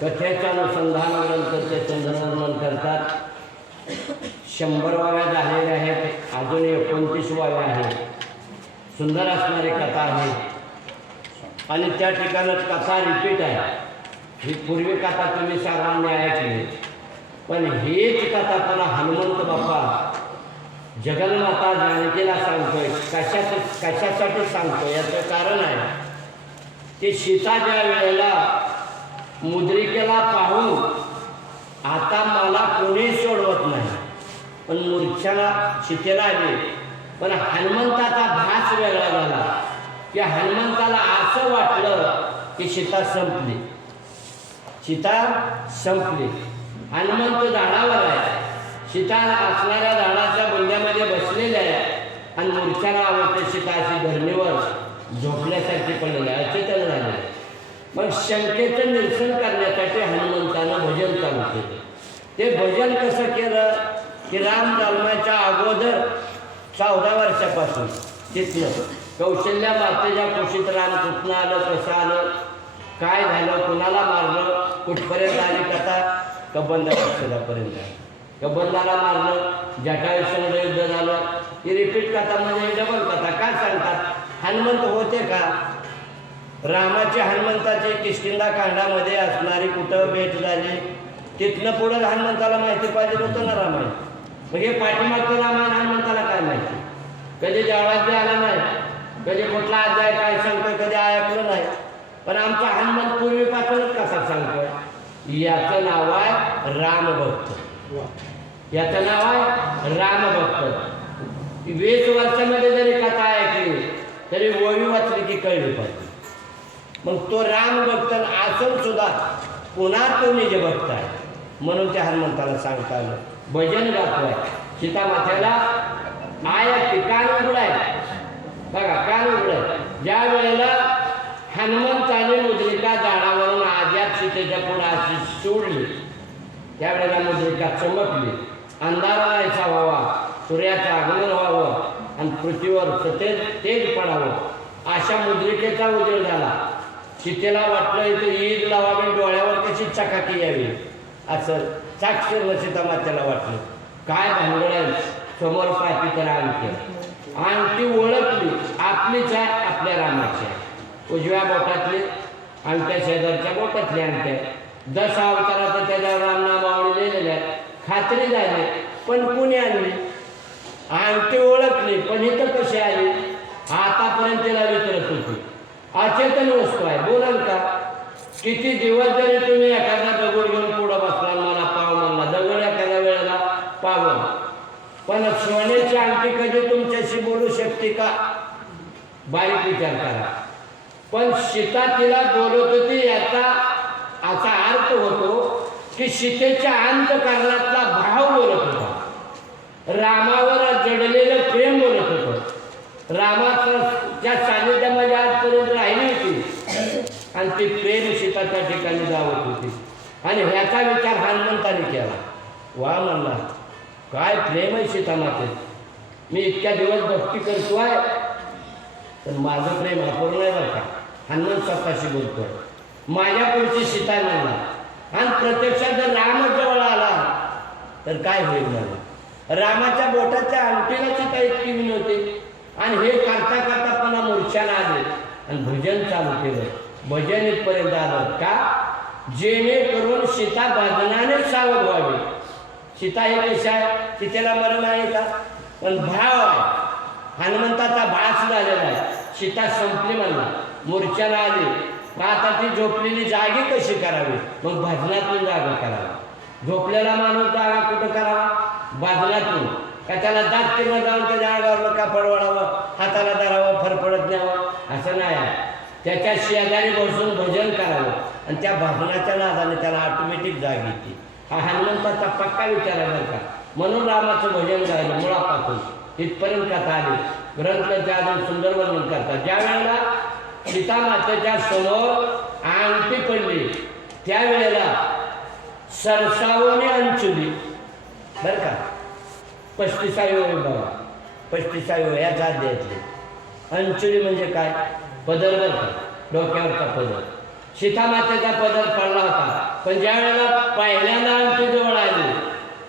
कथेचा अनुसंधान ग्रंथाचे संदर्भन करतात. 100 वाव्या झालेल्या आहेत, अजून 29 वाव्या आहेत. सुंदर असणारी कथा आहे आणि त्या ठिकाणच कथा रिपीट आहे. ही पूर्वी कथा तुम्ही सर्वांनी ऐकली, पण हीच कथा पुन्हा हनुमंत बाप्पा जगन्माता जानकीला सांगतोय. कशासाठी सांगतोय याचं कारण आहे की सीता ज्या वेळेला मुद्रिकेला पाहून आता मला कोणी सोडवत नाही, पण मूर्छाला सीतेला आली. पण हनुमंताचा भास वेगळा झाला की हनुमंताला असं वाटलं की सीता संपली. हनुमंत झाडावर आहे, सीता असणाऱ्या झाडाच्या बुंद्यामध्ये बसलेले आहे आणि मूर्छाला आवडते सीता अशी धरणीवर झोपण्यासाठी पडलेलं आहे, अचेतन झाले. मग शंकेचं निरसन करण्यासाठी हनुमंतानं भजन चालू केलं. ते भजन कसं केलं की राम जन्माच्या अगोदर 14 वर्षापासून तिथलं कौशल्या मातेच्या कुशीत राम कुठनं आलं, कसं आलं, काय झालं, कुणाला मारलं, कुठपर्यंत आली कथा, कबंधापर्यंत. कबंधाला मारलं, जटायुसंग युद्ध झालं. ही रिपीट कथा म्हणजे डबल कथा. काय सांगतात, हनुमंत होते का? रामाची हनुमंताची किष्किंधाकांडामध्ये असणारी कुठं भेट झाली, तिथनं पुढं हनुमंताला माहिती पाहिजे होतं ना रामायण. मग हे पाठीमागचं रामायण हनुमंताला काय माहिती? कधी देवळात आला नाही, कधी कुठला अध्याय काय सांगतोय कधी ऐकलं नाही. पण आमचा हनुमंत पूर्वीपासूनच कसा सांगतोय? याचं नाव आहे रामभक्त. याचं नाव आहे रामभक्त. 20 वर्षामध्ये जरी कथा ऐकली तरी ओवी वाचली की कळली पाहिजे. मग तो रामभक्त असून सुद्धा पुन्हा तो निज भक्त आहे म्हणून त्या हनुमंताला सांगता आलं. भजन गातोय सीता मात्याला आया कान उघडाय बघा, कान उघडाय. ज्या वेळेला हनुमंताने मुद्रिका झाडावरून आज्यात सीतेच्या पुढे अशी सोडली, त्यावेळेला मुद्रिका चमकली. अंधार व्हायचा व्हावा, सूर्याचं आगमन व्हावं आणि पृथ्वीवर सतेज तेज पडावं, अशा मुद्रिकेचा उजेड झाला. सीतेला वाटलं इथे ईद लावावी, डोळ्यावर कशी चकाकी यावी, असं साक्षर सीता मातेला वाटलं. काय भानगड, समोर पाहती तर अंगठी ओळखली, आपलीच आहे, आपल्या रामाची आहे. उजव्या बोटातली अंगठ्या, शेजारच्या बोटातली अंगठ्या. 10 अवताराचं त्याच्यावर रामनामावळी लिहिलेल्या आहे. खात्री झाली, पण कुणी आणली? अंगठी ओळखली, पण इथं कशी आली? आतापर्यंत तिला विचारत होती. अचेतन वस्तू आहे, बोलाल का? किती दिवस जरी तुम्ही एखादा दगड घेऊन पुढं बसला, मला पाव म्हणला, दगड एखाद्या वेळेला पावन, पण सोन्याची अंगठी कधी तुमच्याशी बोलू शकते का? बारीक विचार करा. पण सीता तिला बोलत होती, याचा असा अर्थ होतो की सीतेच्या अंतःकरणातला भाव बोलत होता, रामावर जडलेलं प्रेम बोलत होतं. रामाच्या सानिध्यामध्ये आजपर्यंत राहिली होती आणि ती प्रेम सीताच्या ठिकाणी जावत होती. आणि ह्याचा विचार हनुमंताने केला. वा म्हणला, काय प्रेम आहे सीता मातेत. मी इतक्या दिवस भक्ती करतोय, तर माझं प्रेम अपूर्ण आहे बरं का. हनुमंत स्वतःशी बोलतोय, माझ्या पुढची सीता म्हणला. आणि प्रत्यक्षात जर रामच जवळ आला तर काय होईल मला? रामाच्या बोटाच्या अंगठीला सीता इतकी विनवते. आणि हे करता करता पुन्हा मूर्छाला आले आणि भजन चालू केलं. भजन इथपर्यंत आलं का? जेणेकरून सीता भजनाने सावध व्हावी. सीता हे कशा आहे? सीतेला मरण आहे का? पण भाव आहे, हनुमंताचा भास झालेला आहे. सीता संपली म्हणला, मूर्छाला आली. आता ती झोपलेली जागी कशी करावी? मग भजनातून जागा करावी. झोपलेला माणूस जागा कुठं करावा? बाजल्यातून. का त्याला दात किंवा जाऊन त्याच्या अंगावर कापड वाढावं, हाताला धरावं, फरफडत न्यावं असं नाही आहे. त्याच्या शेजारी बसून भजन करावं आणि त्या भजनाच्या नादाने त्याला ऑटोमॅटिक जाग येते. हा हनुमंताचा पक्का विचार आहे बरं का. म्हणून रामाचं भजन गायलं मुळापासून इथपर्यंत कथा आली. ग्रंथ अजून सुंदर वर्णन करतात. ज्या वेळेला सीता मातेच्या समोर अंगठी पडली त्यावेळेला सरसावणे अंचुली बरं का. 35वी वय बघा, 35वी वयाचा अध्यायातली. अंचुली म्हणजे काय? पदर बरं का, डोक्यावरचा पदर. सीता मातेचा पदर पडला होता, पण ज्या वेळेला पहिल्यांदा अंगठी जवळ आली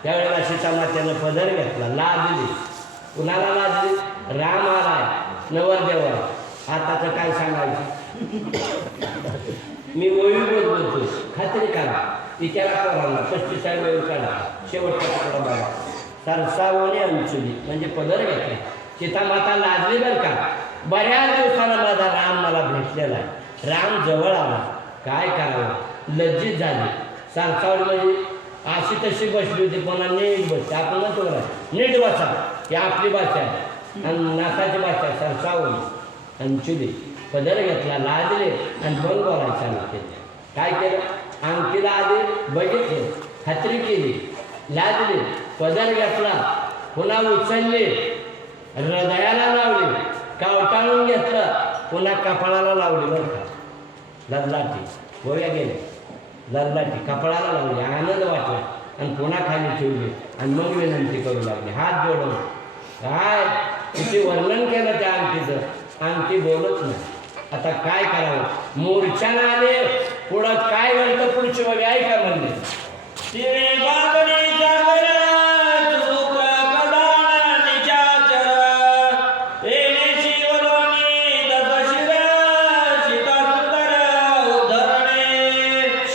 त्यावेळेला सीता मातेनं पदर घेतला, लाजली. कुणाला लाजली? राम आलाय, नवरदेव आहे. आताचं काय सांगायचं? मी वही बोलतो, खात्री करा. तिच्याला पोरांना 35 वय काढा, शेवटचा तुकडा बघा. सरसावणे अंचुली म्हणजे पदर घेतला. सीता माता लाजली बरं का. बऱ्याच दिवसाला माझा राम मला भेटलेला आहे. राम जवळ आला, काय करावं? लज्जित झाली. सरसावली म्हणजे अशी तशी बसली होती, पुन्हा नीट बसते. आपण म्हणतो बघा नीट बसा, ही आपली भाषा आहे आणि नाकाची भाषा. सरसावली अंचुली पदर घेतला, लाजले आणि मग बोलायचं चालू केलं. काय केलं? अंगठीला आधी बघितलं, खात्री केली, लाजली, पदर घेतला, पुन्हा उचलली, हृदयाला लावली, कावटाळून घेतलं, पुन्हा कपाळाला लावली बरं का. लरलाटी गोव्या गेले, लरलाटी कपाळाला लावली, आनंद वाटला आणि पुन्हा खाली ठेवली आणि मग विनंती करू लागली हात जोडून. काय किती वर्णन केलं त्या अंगठीचं. अंगठी बोलत नाही. आता काय करावं? मूर्छानं आले. पुढं काय म्हणतं पुढची बघा, ऐका म्हणले.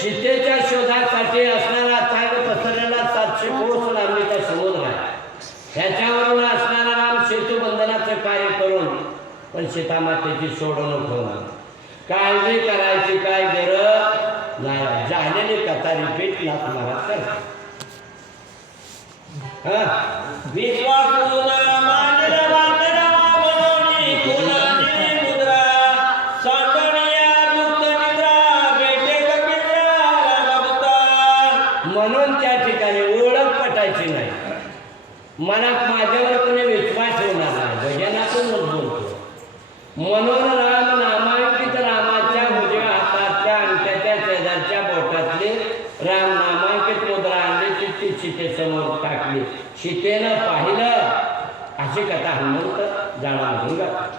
सीतेच्या शोधासाठी असणारा चांग पसरलेला 700 कोस लांबीचा समुद्र आहे. ह्याच्यावरून असणारा राम सेतू बंधनाचं कार्य करून पण सीता मातेची सोडवणूक होणार. काळजी करायची काय गरज नाही. झालेली कथा रिपीट नाथ महाराज करतात. म्हणून त्या ठिकाणी ओळख पटायची नाही. मनात माझ्यावर कोणी विश्वास ठेवणार नाही. भजनातून बोलतो. म्हणून राम नामांकित रामाच्या उजव्या हाताच्या अंगठ्याच्या शेजारच्या बोटातली राम नामांकित मुद्रा आणली, ती सीतेसमोर टाकली. सीतेनं पाहिलं. अशी कथा हनुमंत जाणून घेऊन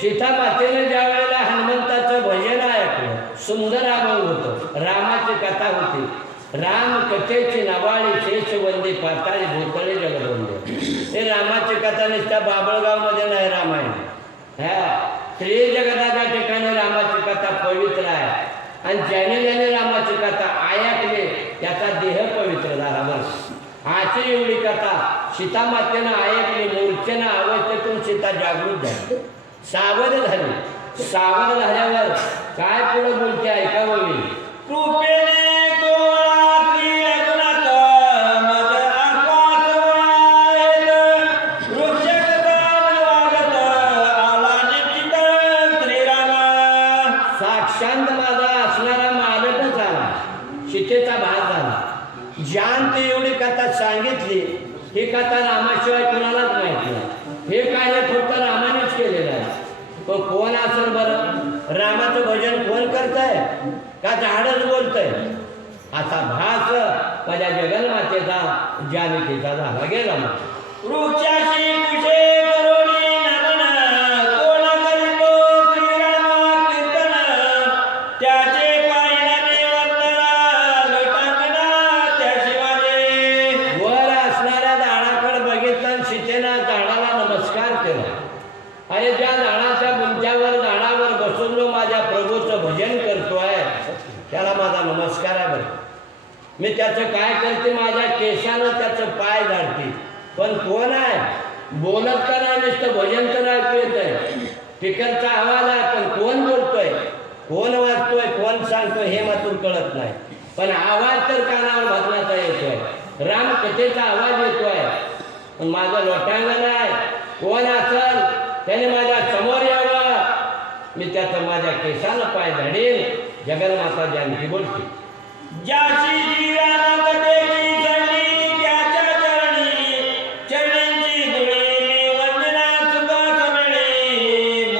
सीता मातेने ज्या वेळेला हनुमंताचं भजन ऐकलं, सुंदर अभंग होतं, रामाची कथा होती. राम कथेची नवाळी शेष वंदे पाताळी भोतळे जगदवंदे. हे रामाची कथा नुसत्या बाबळगावमध्ये नाही रामायण. श्री जगदाच्या ठिकाणी रामाची कथा पवित्र आहे आणि ज्याने ज्याने रामाची कथा ऐकली त्याचा देह पवित्र झाला. बस अशी एवढी कथा सीता मातेनं ऐकली. मूर्छेनं अवस्थेतून सीता जागृत झाली, सावध झाली. सावध झाल्यावर काय पुढे बोलते ऐकावं मी. साक्षांत माझा असणारा मालकच आला, सीतेचा भाग झाला. ज्यान ते एवढी कथा सांगितली. ही कथा रामाशिवाय कुणालाच माहिती नाही. हे कार्य फक्त रामानेच केलेलं आहे. पण कोण असेल बरं? रामाचं भजन कोण करतंय का झाडच बोलतंय? असा भास माझ्या जगन्मातेचा जानकीचा झाला गेला. वृक्षाशी तुझे करुणी नमन, कोण करीतो श्रीराम कीर्तन, त्याचे पायी वंदना लोटांगणा त्याशिवाय. वर असणाऱ्या झाडाकडे बघितलं आणि सीतेनं झाडाला नमस्कार केला. अरे ज्या झाडाच्या बुंध्यावर झाडावर बसून जो माझ्या प्रभूचं भजन करतोय त्याला माझा नमस्कार आहे. बरं मी त्याचं काय करते? माझ्या केसानं त्याचं पाय झाडते. पण कोण आहे बोलत का नाही नुसतं भजन तर ऐकू येत आहे स्पीकरचा आवाज आहे पण कोण बोलतोय कोण वाचतोय कोण सांगतोय हे मात्र कळत नाही पण आवाज तर कानावर भजनाचा येतोय रामकथेचा आवाज येतोय पण माझं लोटांगण आहे कोण असल त्याने माझ्या समोर यावं मी त्याचं माझ्या केसाला पाय धडेल जगन्माता जानकी बोलते ज्याची जीवानंदेची चरणी त्याच्या चरणी चरणींची धुळी मी वंदना सुखास मिळे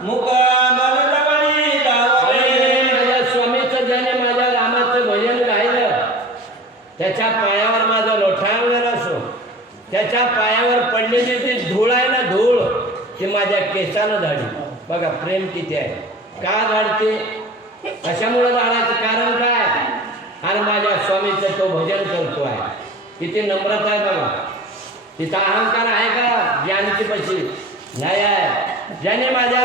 मुख बलजवळी दावले माझ्या स्वामीचं ज्याने माझ्या रामाचं भजन गायलं त्याच्या पायावर माझं लोटांगण असो त्याच्या पायावर पडलेली जी धूळ आहे ना धूळ ती माझ्या केसानं झाली बघा प्रेम किती आहे का झाडते कशामुळे झाडाचं कारण काय आणि माझ्या स्वामीचं तो भजन करतो आहे किती नम्रता आहे बघा तिचा अहंकार आहे का जानकी पशी नाही आहे ज्याने माझ्या